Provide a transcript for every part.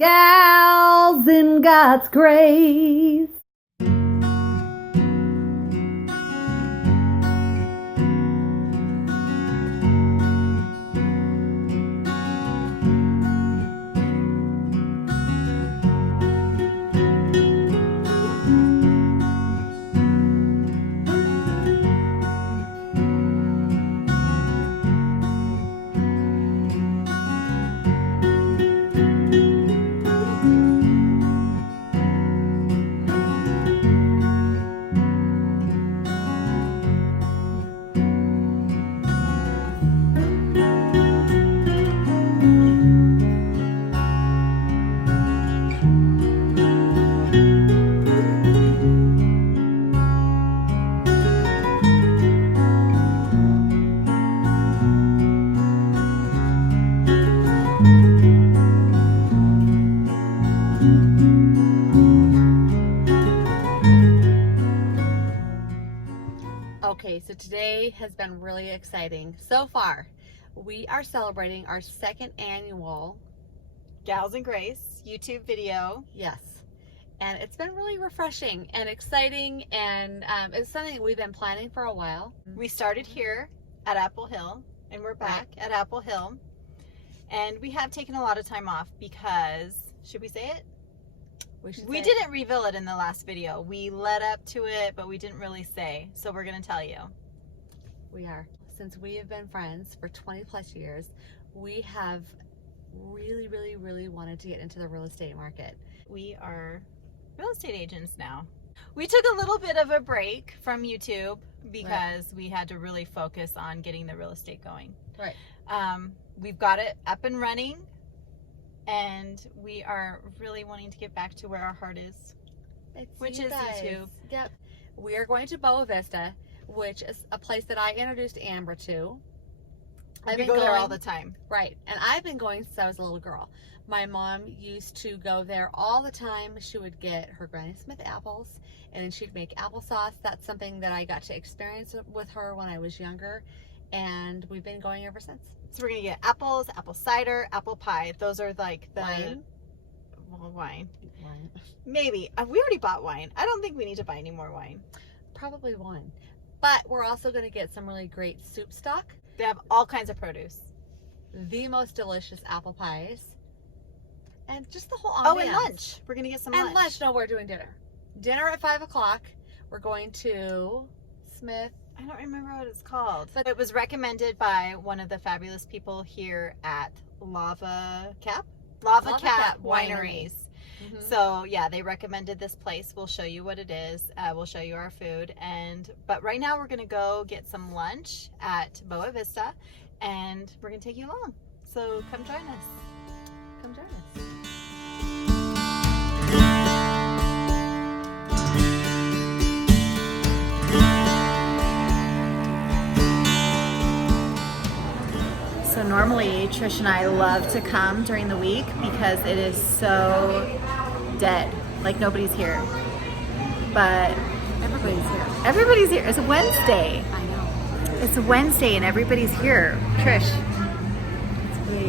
Gals in God's grace. Okay, so today has been really exciting. So far, we are celebrating our second annual Gals and Grace YouTube video. Yes. And it's been really refreshing and exciting, and it's something that we've been planning for a while. We started here at Apple Hill, and we're back at Apple Hill. And we have taken a lot of time off because, should we say it? We didn't reveal it in the last video. We led up to it, but we didn't really say. So we're going to tell you. We are. Since we have been friends for 20 plus years, we have really wanted to get into the real estate market. We are real estate agents now. We took a little bit of a break from YouTube because we had to really focus on getting the real estate going. Right. We've got it up and running. And we are really wanting to get back to where our heart is, which is YouTube. Yep. We are going to Boa Vista, which is a place that I introduced Amber to. We go there all the time. Right. And I've been going since I was a little girl. My mom used to go there all the time. She would get her Granny Smith apples, and then she'd make applesauce. That's something that I got to experience with her when I was younger, and we've been going ever since. So we're going to get apples, apple cider, apple pie. Those are like the... Wine? Well, wine. Maybe. We already bought wine. I don't think we need to buy any more wine. Probably one. But we're also going to get some really great soup stock. They have all kinds of produce. The most delicious apple pies. And just the whole ambiance. Oh, and lunch. We're going to get some lunch. And lunch. No, we're doing dinner. Dinner at 5 o'clock. We're going to Smith. I don't remember what it's called. But it was recommended by one of the fabulous people here at Lava Cap Wineries. Mm-hmm. So yeah, they recommended this place. We'll show you what it is. We'll show you our food. But right now we're going to go get some lunch at Boa Vista, and we're going to take you along. So come join us. Come join us. So normally Trish and I love to come during the week because it is so dead, like nobody's here. But everybody's here. Everybody's here. It's a Wednesday. I know. It's a Wednesday and everybody's here. Trish. It's pretty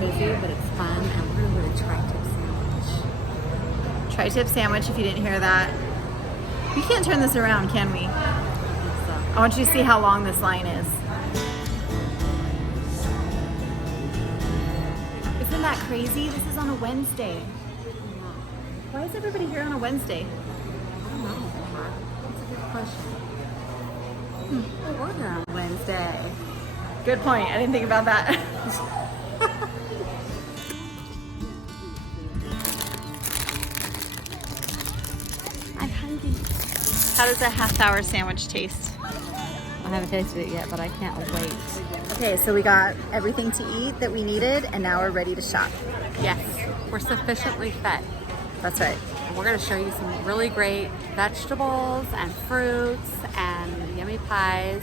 busy, but it's fun, and we're going to go to tri-tip sandwich. Tri-tip sandwich, if you didn't hear that. We can't turn this around, can we? I want you to see how long this line is. Isn't that crazy? This is on a Wednesday. Why is everybody here on a Wednesday? I don't know. That's a good question. We're here on Wednesday. Good point. I didn't think about that. I'm hungry. How does a half-hour sandwich taste? I haven't tasted it yet, but I can't wait. Okay, so we got everything to eat that we needed, and now we're ready to shop. Yes, we're sufficiently fed. That's right. We're going to show you some really great vegetables and fruits and yummy pies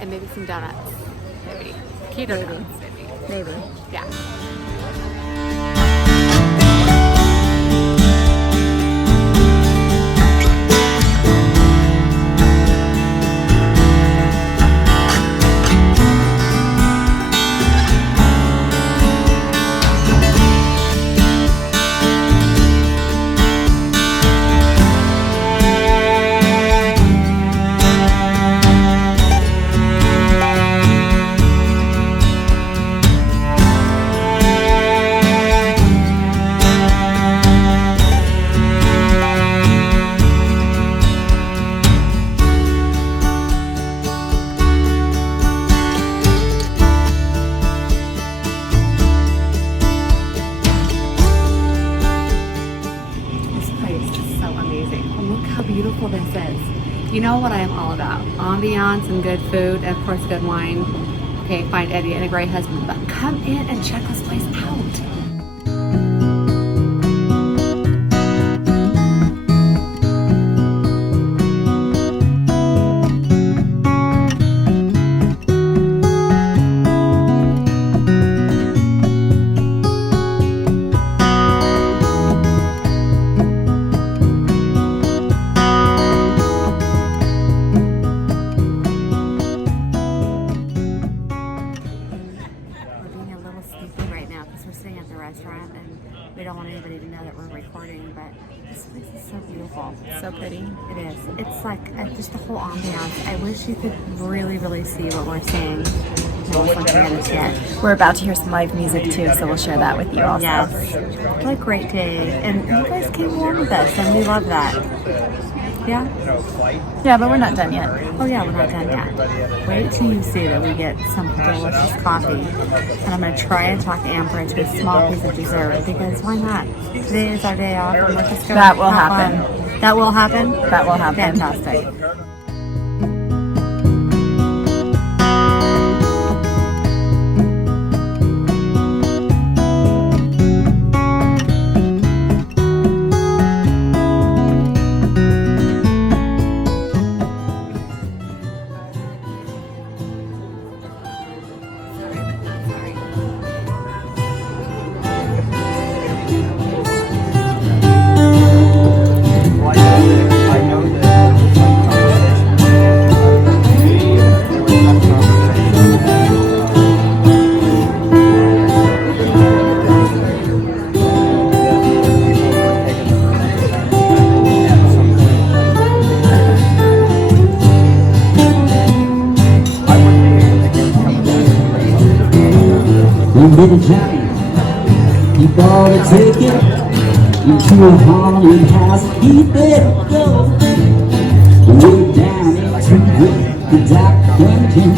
and maybe some donuts. Maybe. Keto donuts, maybe. Yeah. You know what I am all about. Ambiance and good food, and of course good wine. Okay, find Eddie and a great husband, but come in and check this place out. Restaurant, and we don't want anybody to know that we're recording, but this place is so beautiful. So pretty. It is. It's like just the whole ambiance. I wish you could really see what we're seeing. We're about to hear some live music too, so we'll share that with you also. Yes. What a great day. And you guys came along with us, and we love that. Yeah? Yeah, but we're not done yet. Oh yeah, we're not done yet. Wait till you see that we get some delicious coffee. And I'm going to try and talk Amber into a small piece of dessert, because why not? Today is our day off, and let's just go. That will happen. That will happen? That will happen. Fantastic. Little Johnny, he bought a ticket into a haunted house. He better go way down into the dark dungeon,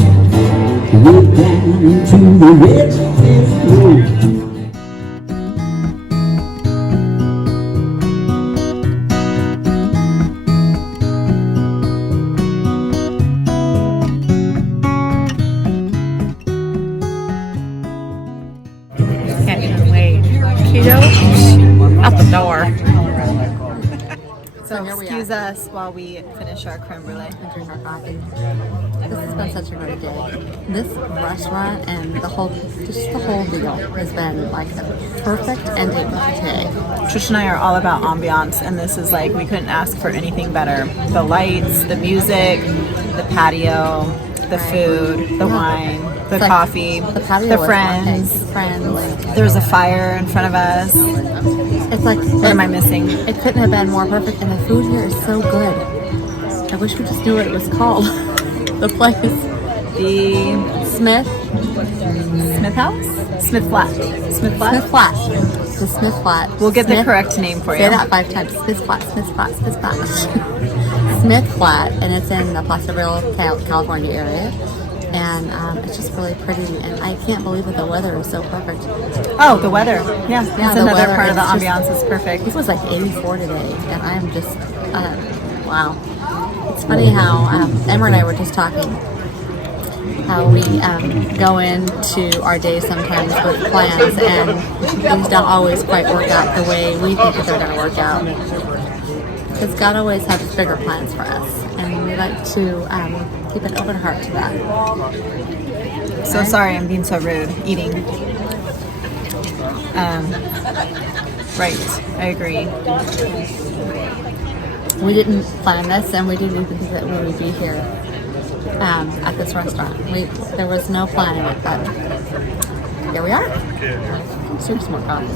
way down into the wretchedness room. Out the door. So excuse us while we finish our creme brulee and drink our coffee. This has been such a great day. This restaurant and the whole deal has been like a perfect ending today. Trish and I are all about ambiance, and this is like, we couldn't ask for anything better. The lights, the music, the patio, the food, the wine, the coffee, the friends. There's a fire in front of us. It's like, what am I missing? It couldn't have been more perfect, and the food here is so good. I wish we just knew what it was called. The place. The Smith House? Smith Flat. Smith Flat. The Smith Flat. We'll get the correct name for you. Say that 5 times. Smith Flat. Smith Flat. Smith Flat. Smith Flat, and it's in the Placerville, California area. And it's just really pretty, and I can't believe that the weather is so perfect. Oh, the weather. Yeah, that's another weather, part of the ambiance is perfect. It was like 84 today, and I'm just, wow. It's funny how Emma and I were just talking, how we go into our day sometimes with plans, and things don't always quite work out the way we think that they're going to work out. Because God always has bigger plans for us, and we like to keep an open heart to that. So sorry I'm being so rude. Eating. Right, I agree. We didn't plan this, and we didn't even think that we would be here at this restaurant. There was no plan in it, but here we are. Let's drink some more coffee.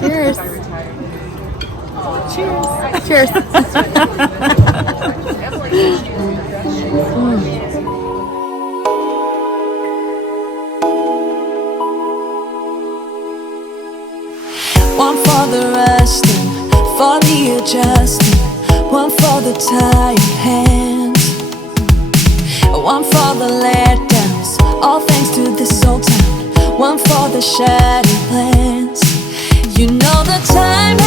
Cheers. Cheers. One for the resting, for the adjusting, one for the tired hands, one for the letdowns, all thanks to this old town, one for the shattered plans. You know the time